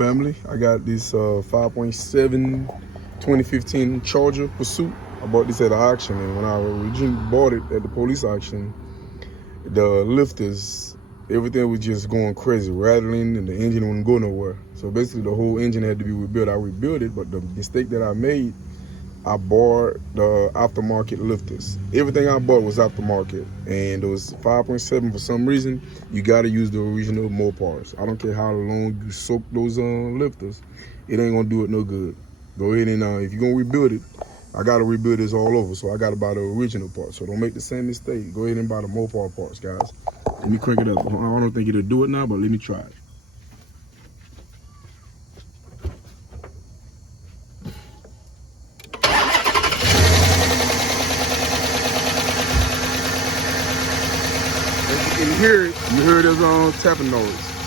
family. I got this 5.7 2015 Charger Pursuit. I bought this at an auction, and when I originally bought it at the police auction, the lifters, everything was just going crazy, rattling, and the engine wouldn't go nowhere. So basically the whole engine had to be rebuilt. I rebuilt it, but the mistake that I made, I bought the aftermarket lifters. Everything I bought was aftermarket, and those 5.7, for some reason, you gotta use the original Mopars. I don't care how long you soak those lifters, it ain't gonna do it no good. Go ahead and if you're gonna rebuild it, I gotta rebuild this all over, so I gotta buy the original parts. So don't make the same mistake. Go ahead and buy the Mopar parts, guys. Let me crank it up. I don't think it'll do it now, but let me try it. As you can hear it, you hear this tapping noise.